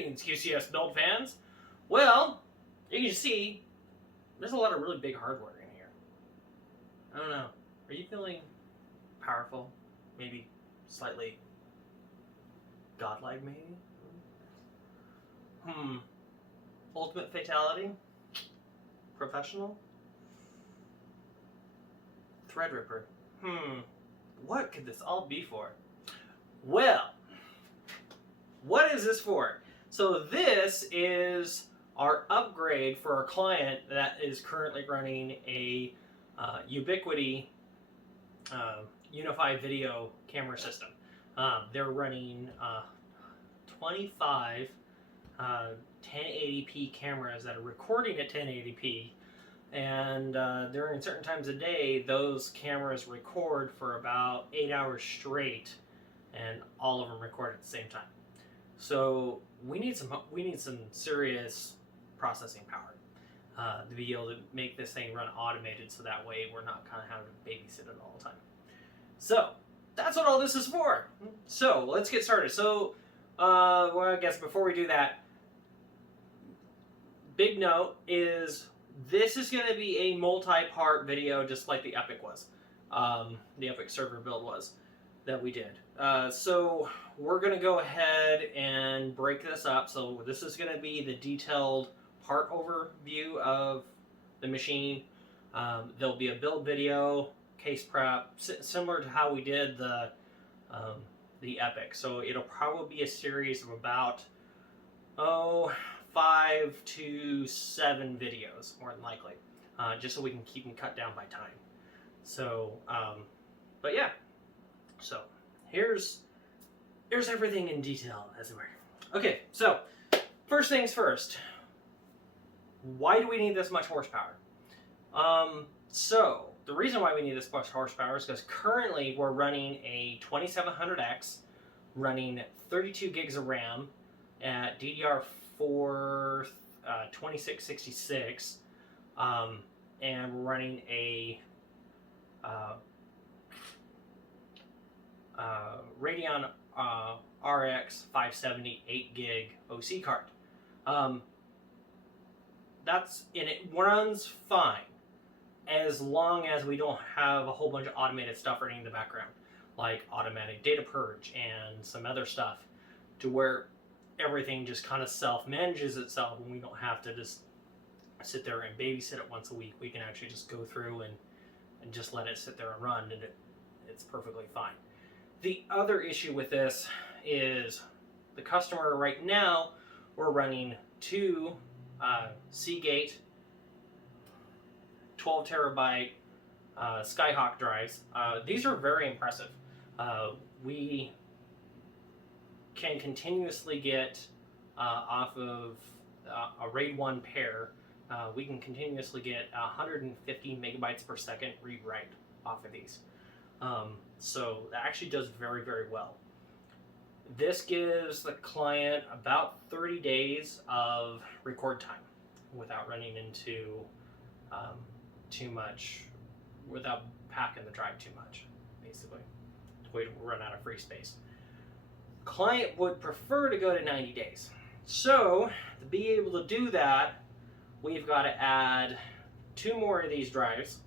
Greetings, QCS Build fans. Well, you can see there's a lot of really big hardware in here. I don't know. Are you feeling powerful? Maybe slightly godlike, maybe? Ultimate fatality? Professional? Threadripper? What could this all be for? Well, what is this for? So this is our upgrade for our client that is currently running a Ubiquiti Unifi video camera system. They're running 25 1080p cameras that are recording at 1080p, and during certain times of day those cameras record for about 8 hours straight, and all of them record at the same time. So we need some serious processing power to be able to make this thing run automated, so that way we're not kind of having to babysit it all the time. So that's what all this is for. So let's get started. So well, I guess before we do that, big note is this is going to be a multi-part video, just like the Epic was, the Epic server build was that we did. So we're going to go ahead and break this up. So this is going to be the detailed part overview of the machine. There'll be a build video, case prep, similar to how we did the Epic. So it'll probably be a series of about 5 to 7 videos, more than likely, just so we can keep them cut down by time. So, but yeah, so here's everything in detail, as it were. Okay, so first things first, why do we need this much horsepower? So the reason why we need this much horsepower is because currently we're running a 2700X, running 32 gigs of RAM at DDR4 2666, and we're running a Radeon RX570 8 gig OC card. It runs fine as long as we don't have a whole bunch of automated stuff running in the background, like automatic data purge and some other stuff, to where everything just kind of self-manages itself and we don't have to just sit there and babysit it once a week. We can actually just go through and just let it sit there and run, and it's perfectly fine. The other issue with this is the customer right now, we're running 2 Seagate 12 terabyte Skyhawk drives. These are very impressive. We can continuously get off of a RAID 1 pair, we can continuously get 150 megabytes per second read-write off of these. So that actually does very, very well. This gives the client about 30 days of record time without running into too much, without packing the drive too much, basically. We don't run out of free space. Client would prefer to go to 90 days. So to be able to do that, we've got to add 2 more of these drives.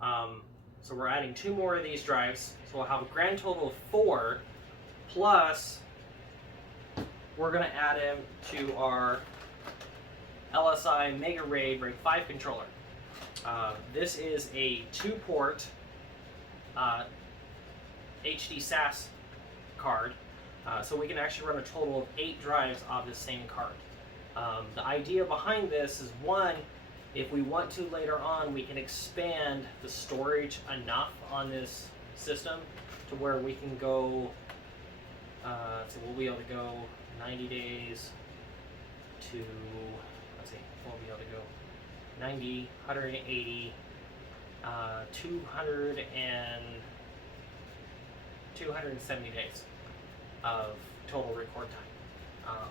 So we're adding 2 more of these drives. So we'll have a grand total of 4, plus we're going to add them to our LSI Mega RAID Rig 5 controller. This is a 2-port HD SAS card, so we can actually run a total of 8 drives off the same card. The idea behind this is, one, if we want to later on, we can expand the storage enough on this system to where we can go, so we'll be able to go 90 days to, let's see, we'll be able to go 90, 180, 270 days of total record time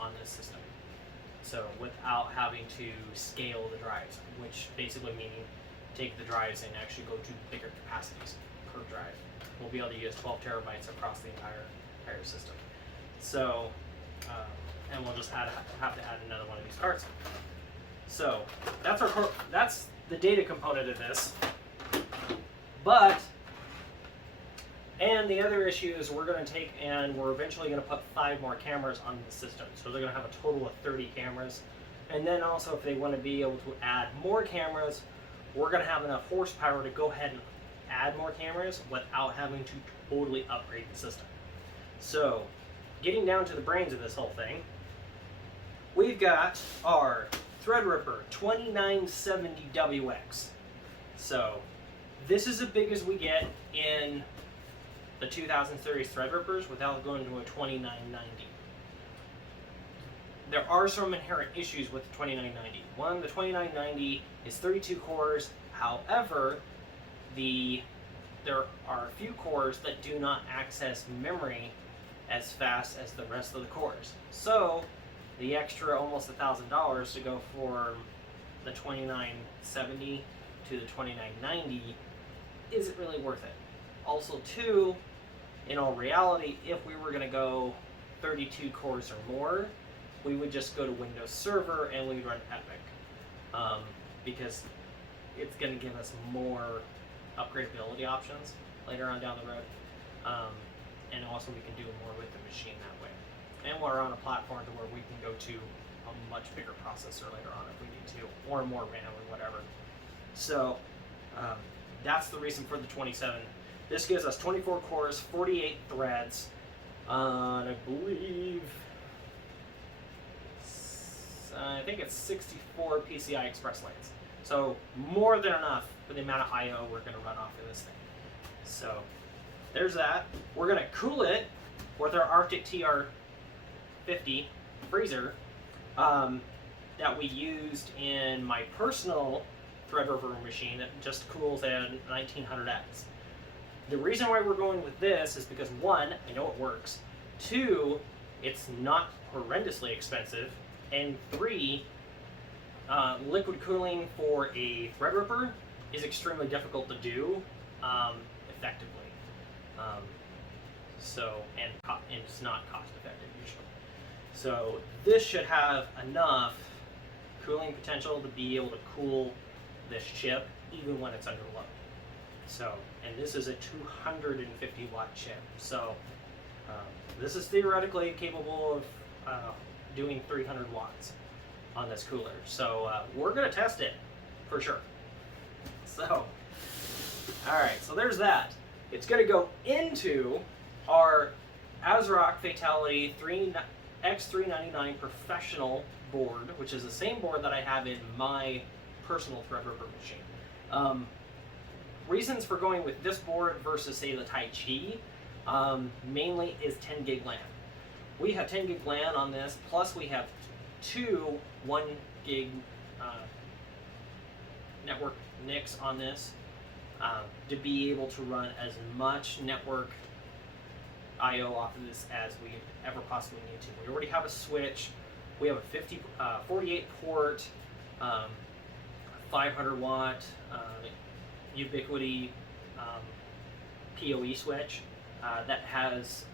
on this system. So without having to scale the drives, which basically meaning take the drives and actually go to bigger capacities per drive. We'll be able to use 12 terabytes across the entire system. So and we'll just have to add another one of these cards. So that's that's the data component of this. And the other issue is we're going to take and we're eventually going to put 5 more cameras on the system. So they're going to have a total of 30 cameras. And then also if they want to be able to add more cameras, we're going to have enough horsepower to go ahead and add more cameras without having to totally upgrade the system. So getting down to the brains of this whole thing, we've got our Threadripper 2970WX. So this is as big as we get in the 2000 series Threadrippers without going to a 2990. There are some inherent issues with the 2990. One, the 2990 is 32 cores. However, there are a few cores that do not access memory as fast as the rest of the cores. So the extra almost $1,000 to go from the 2970 to the 2990 isn't really worth it. Also, too, in all reality, if we were going to go 32 cores or more, we would just go to Windows Server and we'd run Epic, because it's going to give us more upgradability options later on down the road, and also we can do more with the machine that way. And we're on a platform to where we can go to a much bigger processor later on if we need to, or more RAM or whatever. So that's the reason for the 27. This gives us 24 cores, 48 threads, I believe, I think it's 64 PCI Express lanes. So more than enough for the amount of I/O we're going to run off of this thing. So there's that. We're going to cool it with our Arctic TR50 freezer that we used in my personal Threadripper machine that just cools at 1900X. The reason why we're going with this is because 1, I know it works. 2, it's not horrendously expensive. And 3, liquid cooling for a Threadripper is extremely difficult to do effectively. And it's not cost effective usually. So this should have enough cooling potential to be able to cool this chip even when it's under load. So, and this is a 250 watt chip. So this is theoretically capable of doing 300 watts on this cooler. So we're gonna test it for sure. So, all right, so there's that. It's gonna go into our AsRock Fatality X399 professional board, which is the same board that I have in my personal Threadripper machine. Reasons for going with this board versus, say, the Tai Chi, mainly is 10 gig LAN. We have 10 gig LAN on this, plus we have 2 1 gig network NICs on this to be able to run as much network I/O off of this as we ever possibly need to. We already have a switch. We have a 48 port, 500 watt Ubiquiti PoE switch that has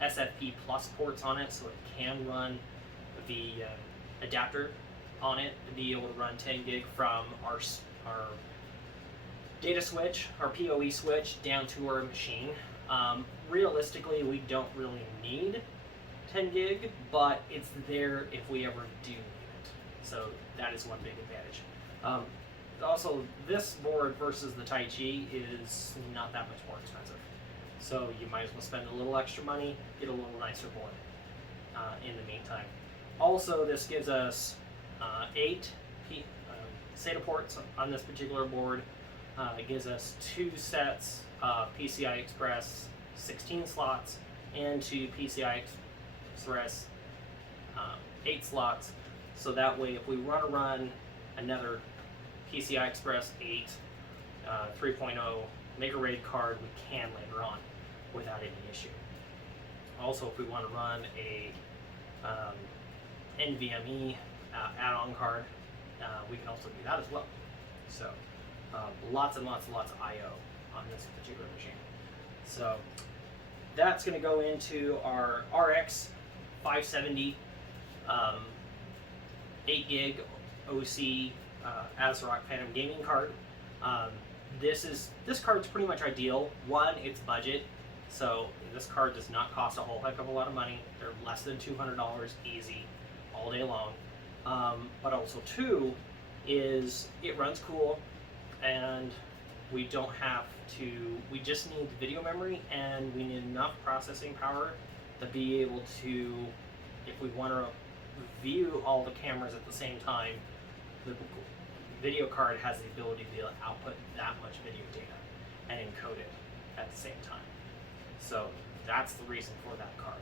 SFP plus ports on it, so it can run the adapter on it to be able to run 10 gig from our data switch, our PoE switch, down to our machine. Realistically, we don't really need 10 gig, but it's there if we ever do need it. So that is one big advantage. Also, this board versus the Tai Chi is not that much more expensive. So you might as well spend a little extra money, get a little nicer board in the meantime. Also, this gives us 8 SATA ports on this particular board. It gives us 2 sets of PCI Express 16 slots and 2 PCI Express 8 slots. So that way, if we want to run another PCI Express 8 3.0 Mega RAID card, we can later on without any issue. Also, if we want to run a NVMe add-on card, we can also do that as well. So lots and lots and lots of I/O on this particular machine. So that's going to go into our RX570 8 gig OC AsRock Phantom gaming card. This card's pretty much ideal. One, it's budget, so this card does not cost a whole heck of a lot of money. They're less than $200 easy, all day long. But also two is it runs cool, and we don't have to. We just need video memory, and we need enough processing power to be able to, if we want to view all the cameras at the same time, the video card has the ability to be able to output that much video data and encode it at the same time. So that's the reason for that card.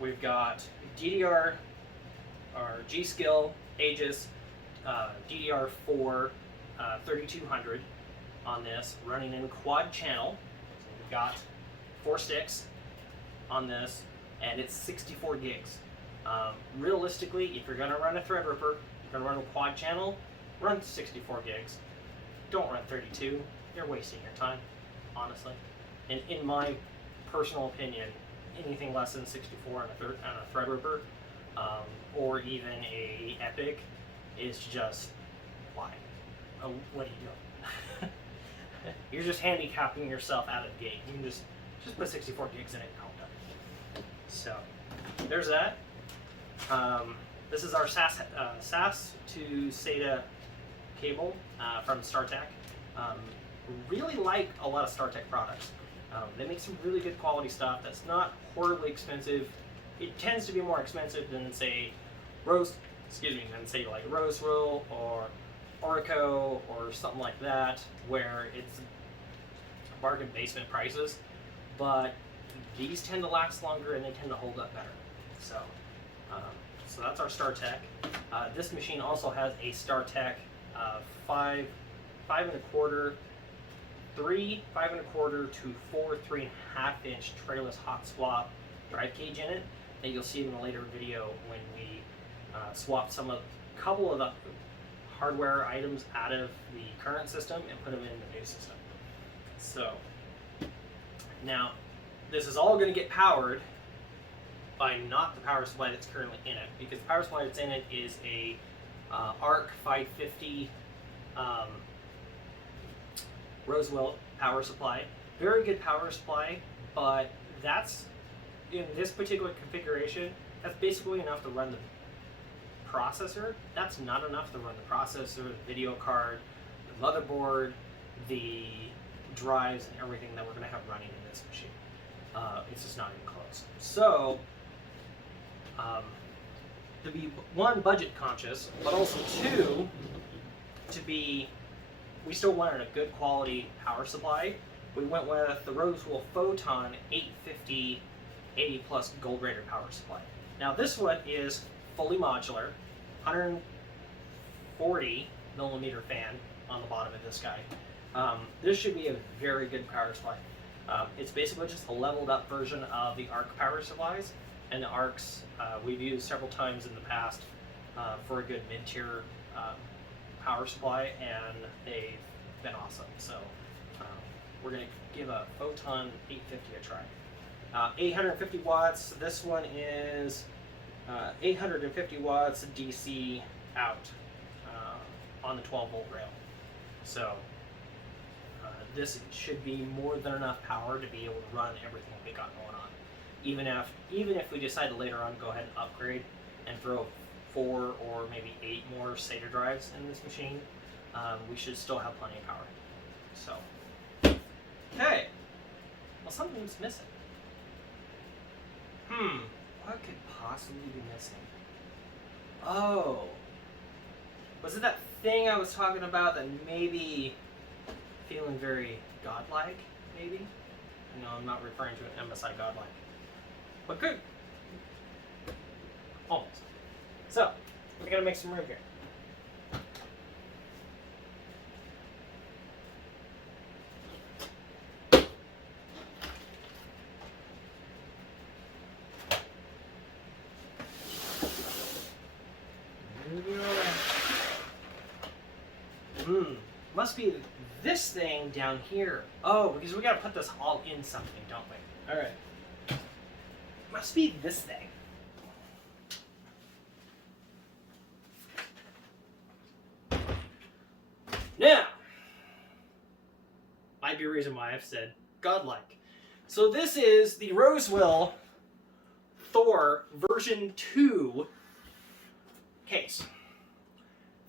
We've got DDR, or G.skill, Aegis, DDR4 3200 on this, running in quad channel. So we've got 4 sticks on this, and it's 64 gigs. Realistically, if you're going to run a Threadripper, you're going to run a quad channel, run 64 gigs. Don't run 32. You're wasting your time, honestly. And in my personal opinion, anything less than 64 on a Threadripper, or even a Epic, is just why? Oh, what are you doing? You're just handicapping yourself out of the gate. You can just put 64 gigs in it and call it done. So there's that. This is our SAS to SATA cable from StarTech. Really like a lot of StarTech products. They make some really good quality stuff that's not horribly expensive. It tends to be more expensive than say like Rosewill or Orico or something like that, where it's bargain basement prices. But these tend to last longer and they tend to hold up better. So that's our StarTech. This machine also has a StarTech 5 1/4 to 4 3.5 inch Trayless Hotswap drive cage in it that you'll see in a later video when we swap a couple of the hardware items out of the current system and put them in the new system. So now this is all going to get powered by not the power supply that's currently in it, because the power supply that's in it is a ARC 550 Rosewill power supply. Very good power supply, but that's, in this particular configuration, that's basically enough to run the processor. That's not enough to run the processor, the video card, the motherboard, the drives, and everything that we're going to have running in this machine. It's just not even close. So, to be, one, budget conscious, but also two, we still wanted a good quality power supply. We went with the Rosewill Photon 850 80 plus gold rated power supply. Now this one is fully modular, 140 millimeter fan on the bottom of this guy. This should be a very good power supply. It's basically just a leveled up version of the ARC power supplies, and the ARCs we've used several times in the past for a good mid-tier power supply, and they've been awesome. So we're going to give a Photon 850 a try. 850 watts. This one is 850 watts DC out on the 12 volt rail. So this should be more than enough power to be able to run everything we got going on. Even if we decide to later on go ahead and upgrade and throw 4 or maybe 8 more SATA drives in this machine, we should still have plenty of power. So, okay. Well, something's missing. What could possibly be missing? Oh, was it that thing I was talking about that maybe feeling very godlike, maybe? No, I'm not referring to an MSI godlike. But good. Almost. So, we gotta make some room here. Must be this thing down here. Oh, because we gotta put this all in something, don't we? Alright. Must be this thing. might be a reason why I've said Godlike. So this is the Rosewill Thor version 2 case.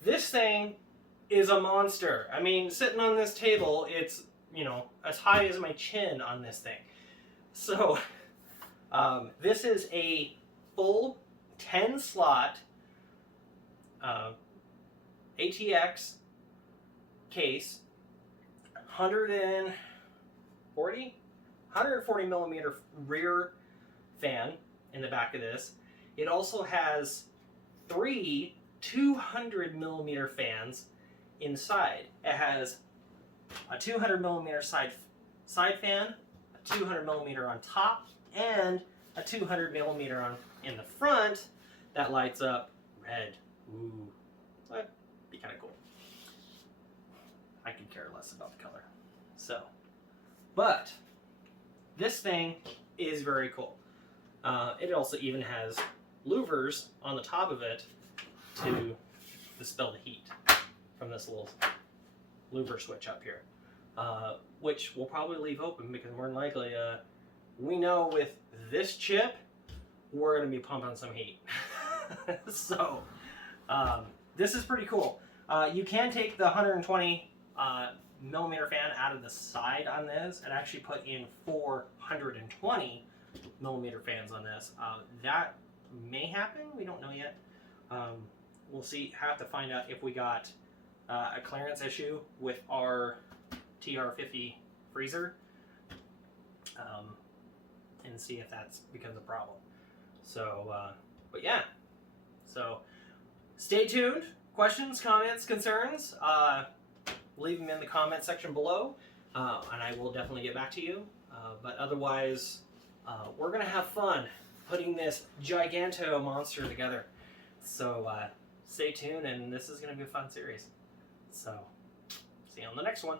This thing is a monster. I mean, sitting on this table, it's, you know, as high as my chin on this thing. So, this is a full 10-slot ATX case, 140 millimeter rear fan in the back of this. It also has 3 200 millimeter fans inside. It has a 200 millimeter side fan, a 200 millimeter on top, and a 200 millimeter in the front that lights up red. Ooh, that'd be kind of cool. I could care less about the color. So, but this thing is very cool. It also even has louvers on the top of it to dispel the heat from this little louver switch up here, which we'll probably leave open because more than likely, we know with this chip, we're going to be pumping some heat. So, this is pretty cool. You can take the 120 millimeter fan out of the side on this and actually put in 420 millimeter fans on this. That may happen. We don't know yet. We'll see. Have to find out if we got a clearance issue with our TR50 freezer, and see if that becomes a problem. So, but yeah. So, stay tuned. Questions, comments, concerns, leave them in the comment section below, and I will definitely get back to you. But otherwise, we're going to have fun putting this giganto monster together. So stay tuned, and this is going to be a fun series. So see you on the next one.